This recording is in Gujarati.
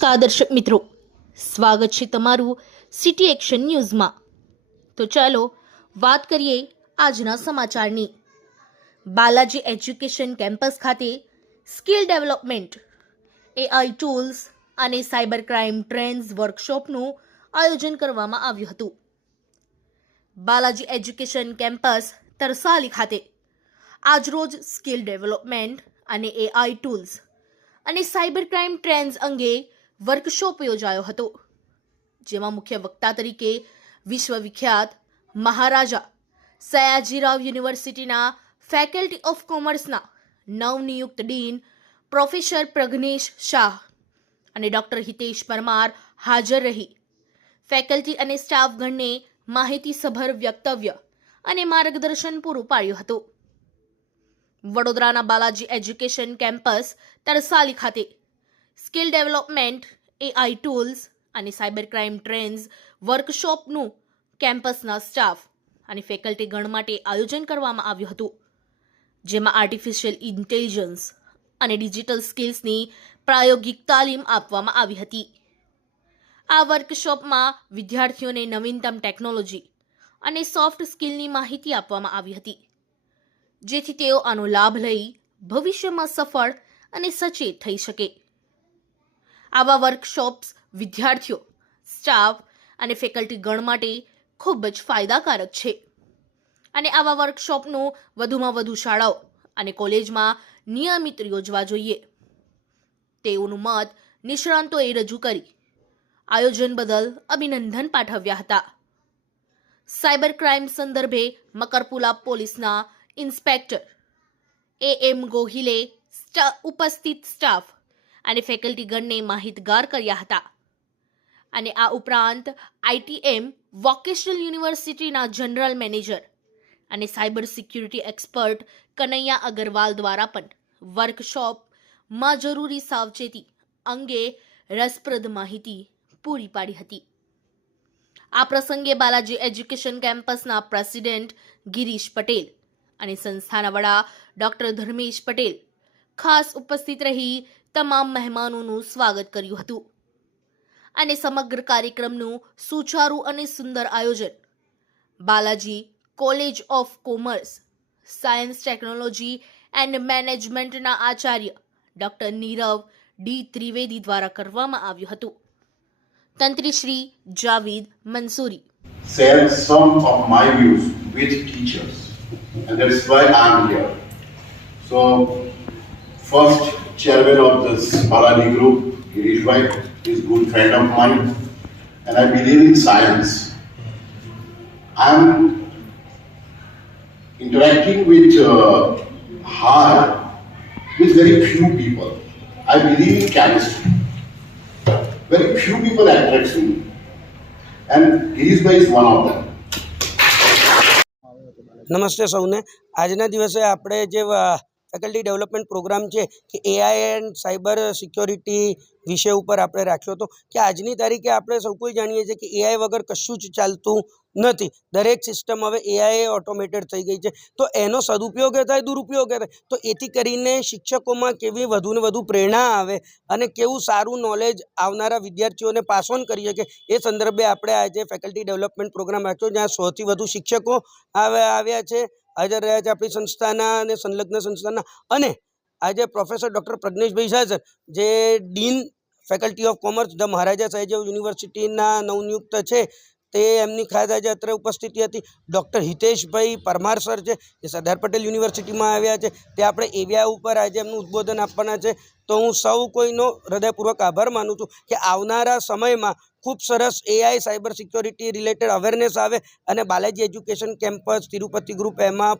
દર્શક મિત્રો, સ્વાગત છે તમારું સિટી એક્શન ન્યૂઝમાં। તો ચાલો વાત કરીએ આજના સમાચારની। બાલાજી એજ્યુકેશન કેમ્પસ ખાતે સ્કિલ ડેવલપમેન્ટ, એઆઈ ટૂલ્સ અને સાયબર ક્રાઇમ ટ્રેન્ડ્સ વર્કશોપનું આયોજન કરવામાં આવ્યું હતું। બાલાજી એજ્યુકેશન કેમ્પસ તરસાલી ખાતે આજરોજ સ્કિલ ડેવલપમેન્ટ અને એઆઈ ટૂલ્સ અને સાયબર ક્રાઇમ ટ્રેન્ડ્સ અંગે વર્કશોપ યોજાયો હતો, જેમાં મુખ્ય વક્તા તરીકે વિશ્વવિખ્યાત મહારાજા સયાજીરાવ યુનિવર્સિટીના ફેકલ્ટી ઓફ કોમર્સના નવનિયુક્ત ડીન પ્રોફેસર પ્રજ્ઞેશ શાહ અને ડૉક્ટર હિતેશ પરમાર હાજર રહી ફેકલ્ટી અને સ્ટાફગણને માહિતીસભર વક્તવ્ય અને માર્ગદર્શન પૂરું પાડ્યું હતું। વડોદરાના બાલાજી એજ્યુકેશન કેમ્પસ તરસાલી ખાતે સ્કિલ ડેવલપમેન્ટ, એઆઈ ટૂલ્સ અને સાયબર ક્રાઇમ ટ્રેન્ડ્સ વર્કશોપનું કેમ્પસના સ્ટાફ અને ફેકલ્ટીગણ માટે આયોજન કરવામાં આવ્યું હતું, જેમાં આર્ટિફિશિયલ ઇન્ટેલિજન્સ અને ડિજિટલ સ્કિલ્સની પ્રાયોગિક તાલીમ આપવામાં આવી હતી। આ વર્કશોપમાં વિદ્યાર્થીઓને નવીનતમ ટેકનોલોજી અને સોફ્ટ સ્કિલની માહિતી આપવામાં આવી હતી, જેથી તેઓ આનો લાભ લઈ ભવિષ્યમાં સફળ અને સચેત થઈ શકે। આવા વર્કશોપ્સ વિદ્યાર્થીઓ, સ્ટાફ અને ફેકલ્ટીગણ માટે ખૂબ જ ફાયદાકારક છે અને આવા વર્કશોપનું વધુમાં વધુ શાળાઓ અને કોલેજમાં નિયમિત યોજવા જોઈએ તેવું મત નિષ્ણાંતોએ રજૂ કરી આયોજન બદલ અભિનંદન પાઠવ્યા હતા। સાયબર ક્રાઇમ સંદર્ભે મકરપુરા પોલીસના ઇન્સ્પેક્ટર એએમ ગોહિલે ઉપસ્થિત સ્ટાફ અને ફેકલ્ટીગણને માહિતગાર કર્યા હતા અને આ ઉપરાંત આઈટીએમ વોકેશનલ યુનિવર્સિટીના જનરલ મેનેજર અને cyber security expert Kanaiya Agrawal દ્વારા પણ વર્કશોપમાં જરૂરી સાવચેતી અંગે રસપ્રદ માહિતી પૂરી પાડી હતી। આ પ્રસંગે બાલાજી એજ્યુકેશન કેમ્પસના પ્રેસિડેન્ટ ગિરીશ પટેલ અને સંસ્થાના વડા ડૉક્ટર ધર્મેશ પટેલ ખાસ ઉપસ્થિત રહી તમામ મહેમાનોનું સ્વાગત કર્યું હતું અને સમગ્ર કાર્યક્રમનું સુચારું અને સુંદર આયોજન Balaji college of commerce, science, technology and મેનેજમેન્ટના આચાર્ય ડૉક્ટર નીરવ ડી ત્રિવેદી દ્વારા કરવામાં આવ્યું હતું। તંત્રી Shri Javid Mansuri share some of my views with teachers, and that's why I'm here. So, first chairman of this Balaji group, Girish Bhai, is a good friend of mine, and I believe in science. I'm interacting with hard with very few people. I believe in chemistry. Very few people attracts me, and Girish Bhai is one of them. નમસ્તે સૌને। આજના દિવસે આપણે જે ફેકલ્ટી ડેવલપમેન્ટ પ્રોગ્રામ છે કે એઆઈ એન્ડ સાયબર સિક્યોરિટી વિષય ઉપર આપણે રાખ્યો હતો કે આજની તારીખે આપણે સૌ કોઈ જાણીએ છીએ કે એઆઈ વગર કશું જ ચાલતું નથી। દરેક સિસ્ટમ હવે એઆઈ ઓટોમેટેડ થઈ ગઈ છે, તો એનો સદુપયોગ થાય, દુરુપયોગ થાય, તો એથી કરીને શિક્ષકોમાં કેવી વધુ ને વધુ પ્રેરણા આવે અને કેવું સારું નોલેજ આવનારા વિદ્યાર્થીઓને પાસ ઓન કરી શકે એ સંદર્ભે આપણે આજે ફેકલ્ટી ડેવલપમેન્ટ પ્રોગ્રામ રાખ્યો, જ્યાં 100થી વધુ શિક્ષકો આવ્યા છે, હાજર રહ્યા છે આપણી સંસ્થાના અને સંલગ્ન સંસ્થાના, અને આજે પ્રોફેસર ડૉક્ટર પ્રજ્ઞેશભાઈ શાહ સર જે dean faculty of commerce the Maharaja Sayajirao યુનિવર્સિટીના નવનિયુક્ત છે તે એમની ખાસ આજે અત્રે ઉપસ્થિતિ હતી। ડૉક્ટર હિતેશભાઈ પરમાર સર છે જે સરદાર પટેલ યુનિવર્સિટીમાં આવ્યા છે, તે આપણે એવિયા ઉપર આજે એમનું ઉદ્બોધન આપવાના છે। તો હું સૌ કોઈનો હૃદયપૂર્વક આભાર માનું છું કે આવનારા સમયમાં ખૂબ સરસ AI cyber security related awareness આવે અને Balaji education campus, Tirupati group એમાં